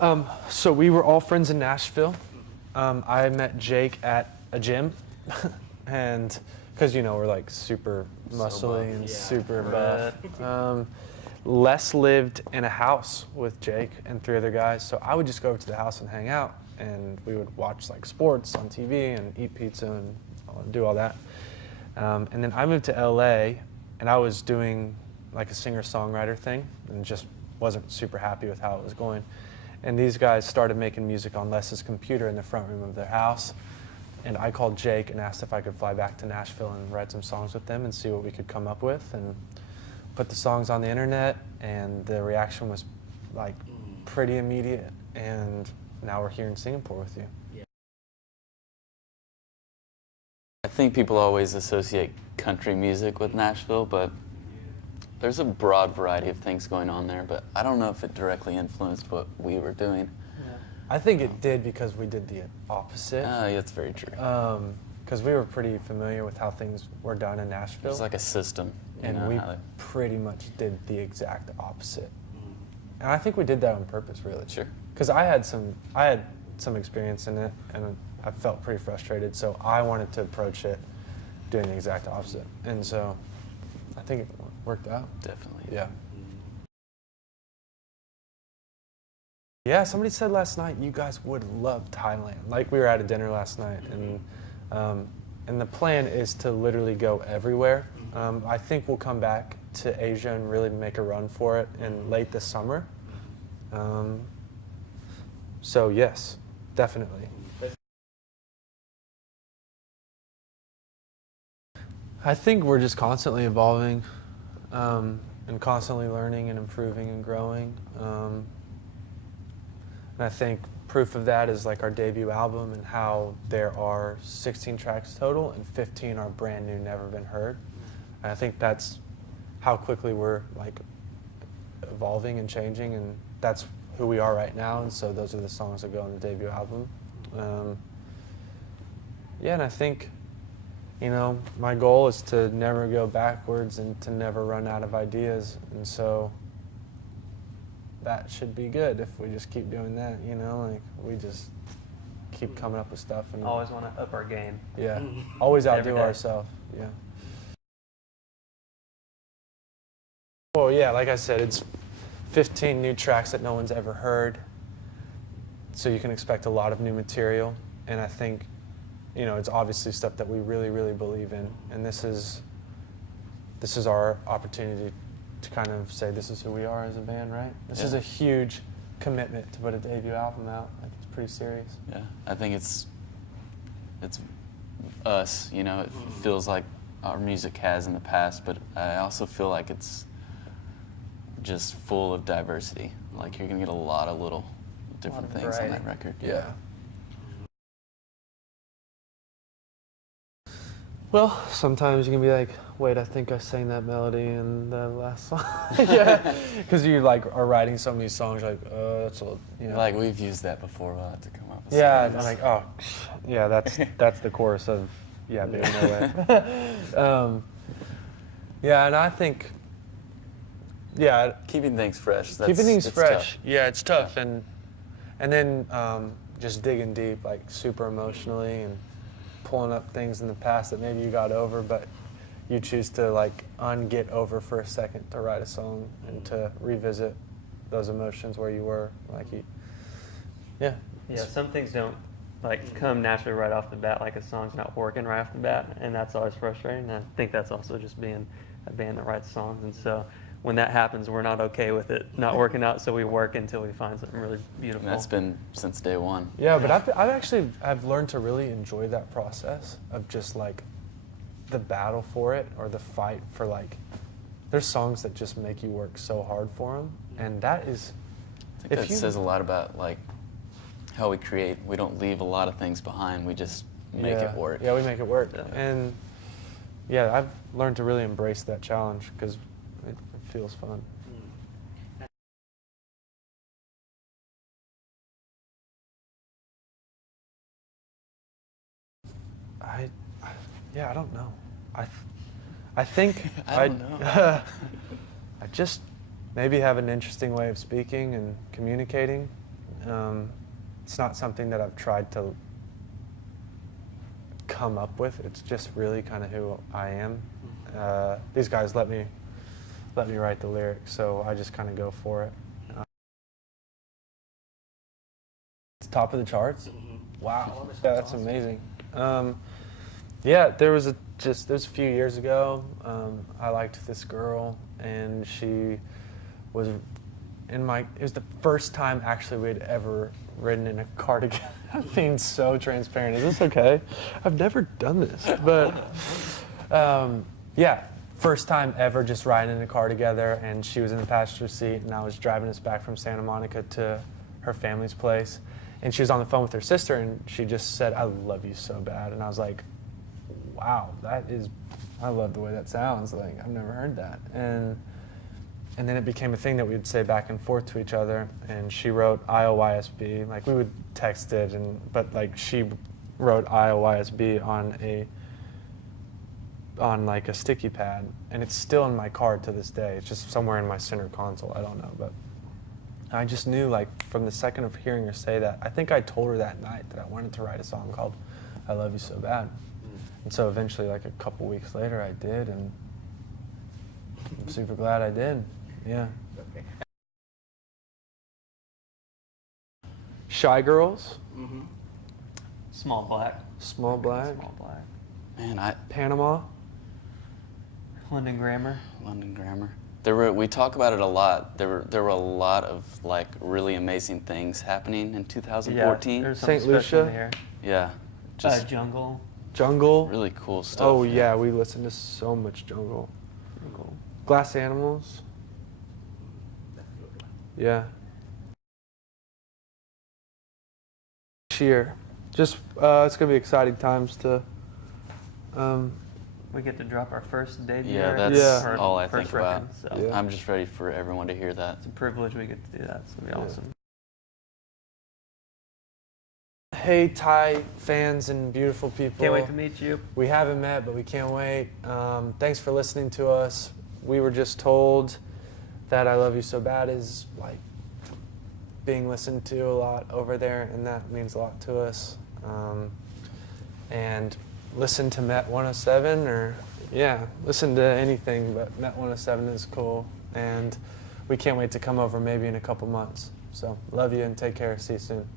So we were all friends in Nashville. I met Jake at a gym, and because we're like super muscly and super buff. Les lived in a house with Jake and 3 other guys, so I would just go over to the house and hang out, and we would watch like sports on TV and eat pizza and do all that. And then I moved to LA, and I was doing like a singer-songwriter thing, and just wasn't super happy with how it was going. And these guys started making music on Les's computer in the front room of their house. And I called Jake and asked if I could fly back to Nashville and write some songs with them and see what we could come up with. And put the songs on the internet, and the reaction was like pretty immediate. And now we're here in Singapore with you. Yeah. I think people always associate country music with Nashville, but there's a broad variety of things going on there, but I don't know if it directly influenced what we were doing. I think it did because we did the opposite. Yeah, that's very true. Because we were pretty familiar with how things were done in Nashville. It's like a system. And we pretty much did the exact opposite. And I think we did that on purpose, really. Sure. Because I had some experience in it, and I felt pretty frustrated, so I wanted to approach it doing the exact opposite. And so I think it worked out. Definitely. Yeah. Yeah, somebody said last night you guys would love Thailand. Like, we were at a dinner last night, and the plan is to literally go everywhere. I think we'll come back to Asia and really make a run for it in late this summer. So yes, definitely. I think we're just constantly evolving and constantly learning and improving and growing. And I think proof of that is like our debut album and how there are 16 tracks total and 15 are brand new, never been heard. And I think that's how quickly we're like evolving and changing, and that's who we are right now. And so those are the songs that go on the debut album. Yeah, and I think, my goal is to never go backwards and to never run out of ideas. And so that should be good if we just keep doing that, like we just keep coming up with stuff. And Always want to up our game. Yeah, always outdo Every day. ourselves, yeah. Well, yeah, like I said, it's 15 new tracks that no one's ever heard, so you can expect a lot of new material. And I think, it's obviously stuff that we really, really believe in, and this is our opportunity to kind of say this is who we are as a band, right? This is a huge commitment to put a debut album out. Like, it's pretty serious. Yeah, I think it's us, it feels like our music has in the past, but I also feel like it's just full of diversity. Like, you're gonna get a lot of little different things on that record. Yeah. Well, sometimes you can be like, wait, I think I sang that melody in the last song. Yeah, because you are writing so many songs, like, that's a, Like, we've used that before, we'll have to come up with yeah, something. I'm like, oh, yeah, that's the chorus of, yeah, Baby No Way. Yeah, and I think, yeah. Keeping things fresh. Keeping things fresh. Tough. Yeah, it's tough. And then just digging deep, like super emotionally, and pulling up things in the past that maybe you got over, but you choose to like un-get over for a second to write a song and to revisit those emotions where you were. Yeah, some things don't come naturally right off the bat, like a song's not working right off the bat, and that's always frustrating. And I think that's also just being a band that writes songs, and so when that happens, we're not okay with it not working out, so we work until we find something really beautiful. And that's been since day one. Yeah, but I've learned to really enjoy that process of just like the battle for it, or the fight for there's songs that just make you work so hard for them, and that is. I think that says a lot about how we create. We don't leave a lot of things behind. We just make it work. Yeah, we make it work, Yeah. and yeah, I've learned to really embrace that challenge because it feels fun. I don't know. I think I don't know. I just maybe have an interesting way of speaking and communicating, It's not something that I've tried to come up with. It's just really kind of who I am. These guys let me write the lyrics, so I just kind of go for it. It's top of the charts. Wow, yeah, that's amazing. Yeah, there was a few years ago. I liked this girl, and she was in my. It was the first time actually we'd ever ridden in a car together. I'm being so transparent. Is this okay? I've never done this, but yeah, first time ever just riding in a car together, and she was in the passenger seat, and I was driving us back from Santa Monica to her family's place, and she was on the phone with her sister, and she just said, "I love you so bad," and I was like, "Wow, I love the way that sounds. Like I've never heard that," and then it became a thing that we would say back and forth to each other. And she wrote IOYSB. Like we would text it, but like she wrote IOYSB on like a sticky pad, and it's still in my car to this day. It's just somewhere in my center console. I don't know, but I just knew, like, from the second of hearing her say that. I think I told her that night that I wanted to write a song called "I Love You So Bad," and so eventually, like a couple weeks later, I did, and I'm super glad I did. Yeah. Okay. Shy Girls, Small Black. Small Black, Small Black. Man, Panama. London Grammar. London Grammar. We talk about it a lot. There were a lot of like really amazing things happening in 2014. There's Saint something special Lucia. in here. Yeah, just Jungle. Jungle. really cool stuff. Oh yeah, we listened to so much Jungle. Jungle. Glass Animals. That's a good one. Yeah. Year. Just it's gonna be exciting times to. We get to drop our first debut. Yeah, record, that's our all I first think about. record, so Yeah. I'm just ready for everyone to hear that. it's a privilege we get to do that. It's gonna be Yeah. awesome. Hey, Thai fans and beautiful people. Can't wait to meet you. We haven't met, but we can't wait. Thanks for listening to us. We were just told that "I Love You So Bad" is like being listened to a lot over there, and that means a lot to us. And listen to Met 107, or listen to anything, but Met 107 is cool. And we can't wait to come over maybe in a couple months. So love you and take care. See you soon.